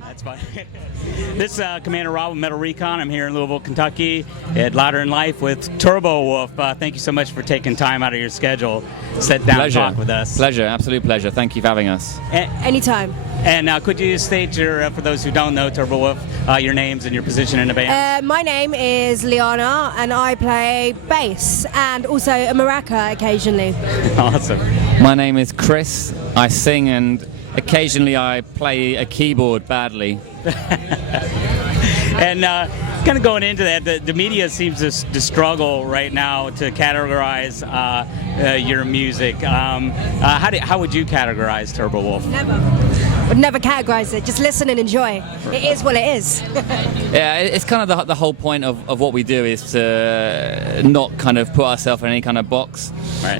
That's fine. This is Commander Rob with Metal Recon. I'm here in Louisville, Kentucky at Louder in Life with Turbowolf. Thank you so much for taking time out of your schedule to sit down and talk with us. Pleasure, absolute pleasure. Thank you for having us. Anytime. And could you state your, for those who don't know Turbowolf, your names and your position in the band? My name is Liana, and I play bass and also a maraca occasionally. Awesome. My name is Chris. I sing and occasionally I play a keyboard badly. And kind of going into that, the media seems to struggle right now to categorize your music. How would you categorize Turbowolf? Would never categorize it. Just listen and enjoy. It is what it is. Yeah, it's kind of the whole point of what we do is to not kind of put ourselves in any kind of box. Right.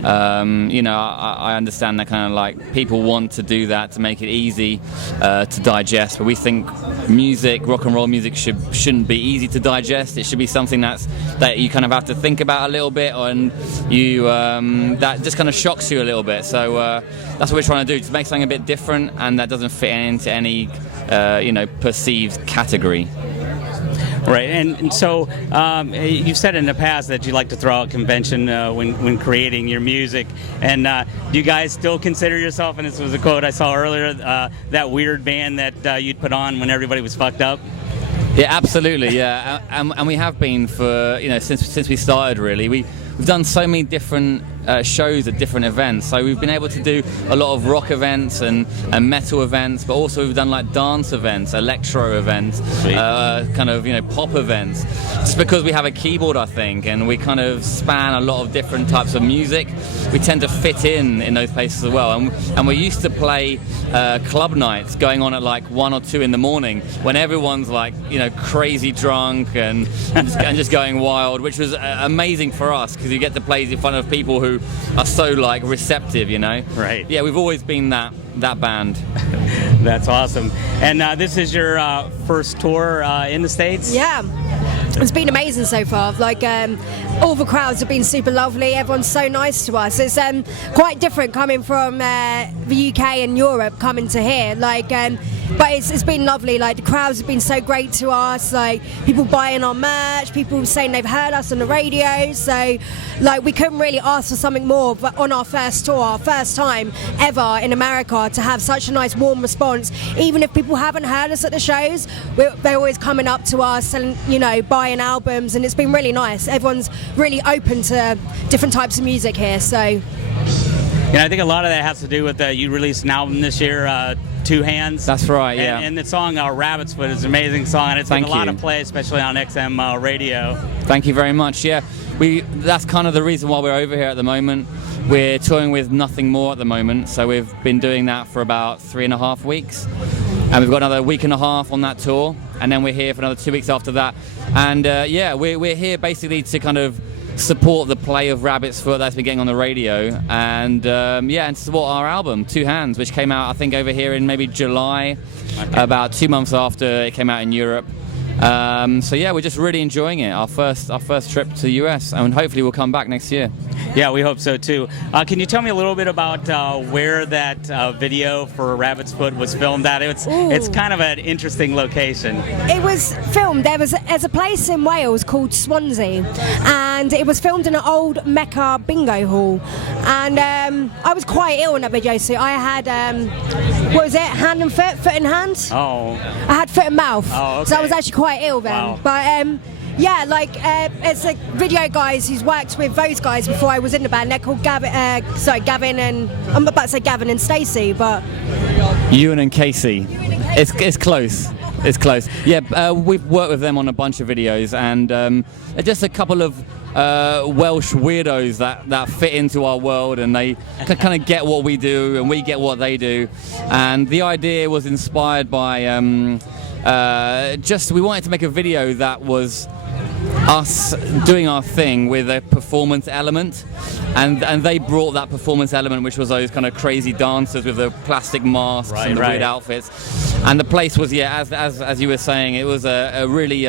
You know, I understand that kind of like people want to do that to make it easy to digest, but we think music, rock and roll music, shouldn't be easy to digest. It should be something that you kind of have to think about a little bit, and you that just kind of shocks you a little bit. So that's what we're trying to do, to make something a bit different and that doesn't fit into any perceived category. Right, and so you've said in the past that you like to throw out convention when creating your music, and do you guys still consider yourself, and this was a quote I saw earlier, that weird band that you'd put on when everybody was fucked up? Yeah, absolutely, yeah, and we have been for, since we started, really. We've done so many different shows at different events, so we've been able to do a lot of rock events and metal events, but also we've done like dance events, electro events, kind of pop events, just because we have a keyboard, I think, and we kind of span a lot of different types of music. We tend to fit in those places as well, and we used to play club nights going on at like 1 or 2 in the morning when everyone's like crazy drunk and just going wild, which was amazing for us because you get to play in front of people who are so like receptive, Right. Yeah, we've always been that band. That's awesome. And this is your first tour in the States? Yeah. It's been amazing so far. Like all the crowds have been super lovely. Everyone's so nice to us. It's quite different coming from the UK and Europe coming to here. But it's been lovely. Like the crowds have been so great to us. Like people buying our merch, people saying they've heard us on the radio. So like we couldn't really ask for something more. But on our first tour, our first time ever in America, to have such a nice warm response. Even if people haven't heard us at the shows, they're always coming up to us and buying albums, and it's been really nice. Everyone's really open to different types of music here. So I think a lot of that has to do with you released an album this year, Two Hands. That's right, yeah. And the song Rabbit's Foot is an amazing song, and it's been a lot of play, especially on XM radio. Thank you very much. Yeah, that's kind of the reason why we're over here at the moment. We're touring with Nothing More at the moment, so we've been doing that for about 3.5 weeks, and we've got another week and a half on that tour, and then we're here for another 2 weeks after that. And we're here basically to kind of support the play of Rabbit's Foot that's been getting on the radio, and and support our album Two Hands, which came out I think over here in maybe July, about 2 months after it came out in Europe. We're just really enjoying it. Our first trip to the US, and hopefully we'll come back next year. Yeah, we hope so too. Can you tell me a little bit about where that video for Rabbit's Foot was filmed at? It's kind of an interesting location. It was filmed. There's a place in Wales called Swansea, and it was filmed in an old Mecca bingo hall. And I was quite ill in that video, so I had what was it? Hand and foot, foot and hand. Oh. I had foot and mouth. Oh, okay. So I was actually quite ill then. Wow. But it's a video guys who's worked with those guys before I was in the band. They're called Gavin and I'm about to say Gavin and Stacey, but Ewan and Casey. It's close. It's close. Yeah, we've worked with them on a bunch of videos, and they're just a couple of Welsh weirdos that fit into our world, and they kind of get what we do and we get what they do. And the idea was inspired by we wanted to make a video that was us doing our thing with a performance element, and they brought that performance element, which was those kind of crazy dancers with the plastic masks and the weird outfits. And the place was, yeah, as you were saying, it was a really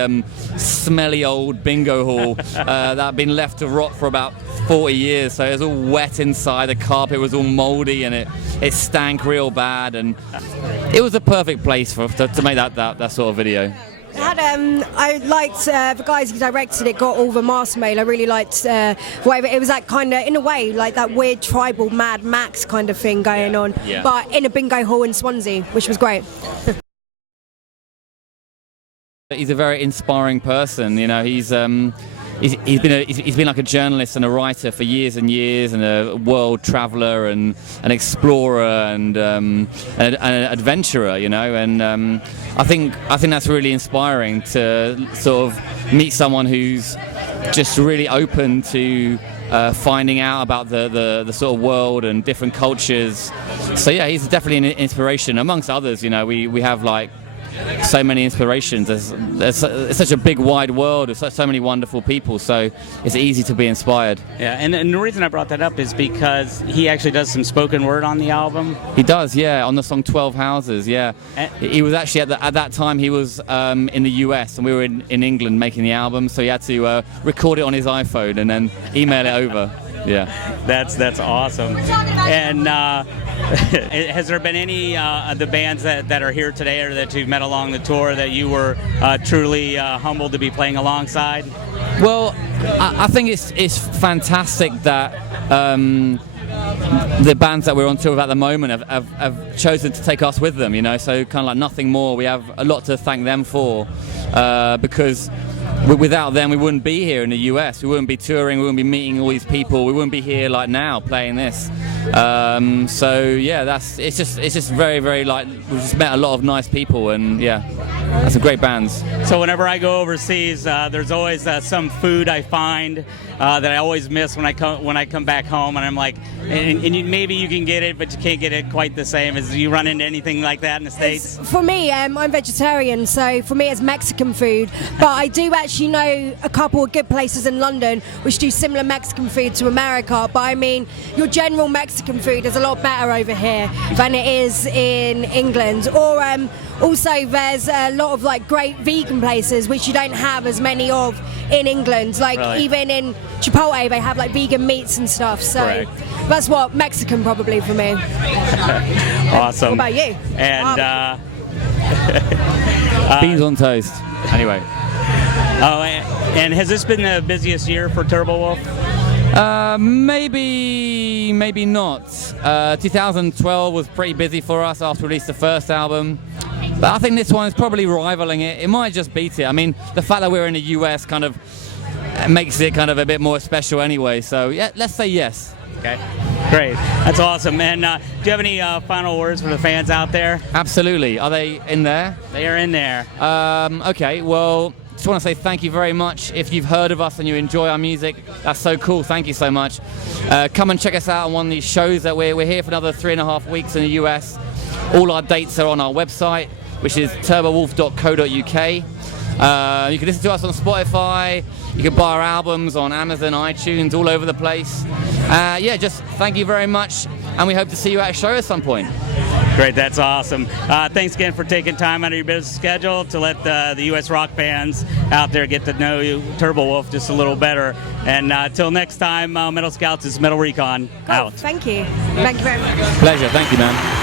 smelly old bingo hall that had been left to rot for about 40 years. So it was all wet inside. The carpet was all mouldy, and it stank real bad. And it was a perfect place to make that sort of video. I liked the guys who directed it, got all the master made. I really liked whatever it was, like kind of in a way like that weird tribal Mad Max kind of thing going on, but in a bingo hall in Swansea, which was great. He's a very inspiring person. You know, he's been like a journalist and a writer for years and years, and a world traveller and an explorer and an adventurer. You know, and I think that's really inspiring to sort of meet someone who's just really open to finding out about the sort of world and different cultures. So yeah, he's definitely an inspiration amongst others. You know, we have like so many inspirations. It's such a big wide world with so many wonderful people, so it's easy to be inspired. Yeah, and the reason I brought that up is because he actually does some spoken word on the album. He does, yeah, on the song 12 Houses, yeah. He was actually at that time he was in the US, and we were in England making the album, so he had to record it on his iPhone and then email it over. Yeah, that's awesome. And has there been any of the bands that are here today or that you've met along the tour that you were truly humbled to be playing alongside? Well, I think it's fantastic that the bands that we're on tour with at the moment have chosen to take us with them. You know, so kind of like Nothing More. We have a lot to thank them for, because without them we wouldn't be here in the US. We wouldn't be touring. We wouldn't be meeting all these people. We wouldn't be here like now playing this. So yeah, it's just very, very, like, we've just met a lot of nice people, and yeah, that's some great bands. So whenever I go overseas, there's always some food I find that I always miss when I come back home, and I'm like, maybe you can get it, but you can't get it quite the same. As you run into anything like that in the States? For me, I'm vegetarian, so for me it's Mexican food. But I do actually know a couple of good places in London which do similar Mexican food to America. But I mean, your general Mexican food is a lot better over here than it is in England. Or also, there's a lot of like great vegan places which you don't have as many of in England. Like really? Even in Chipotle, they have like vegan meats and stuff. So right. That's what Mexican probably for me. Awesome. What about you? And beans on toast. Anyway. Oh, and has this been the busiest year for Turbowolf? Maybe not. 2012 was pretty busy for us after we released the first album. But I think this one is probably rivaling it. It might just beat it. I mean, the fact that we're in the US kind of makes it kind of a bit more special anyway. So yeah, let's say yes. Okay, great. That's awesome. And do you have any final words for the fans out there? Absolutely. Are they in there? They are in there. Okay, well, just want to say thank you very much. If you've heard of us and you enjoy our music, that's so cool. Thank you so much. Come and check us out on one of these shows that we're here for another 3.5 weeks in the US. All our dates are on our website, which is turbowolf.co.uk. You can listen to us on Spotify. You can buy our albums on Amazon, iTunes, all over the place. Yeah, just thank you very much, and we hope to see you at a show at some point. Great, that's awesome. Thanks again for taking time out of your busy schedule to let the U.S. rock fans out there get to know you, Turbowolf, just a little better. And till next time, Metal Scouts is Metal Recon out. Thank you. Thank you very much. Pleasure. Thank you, man.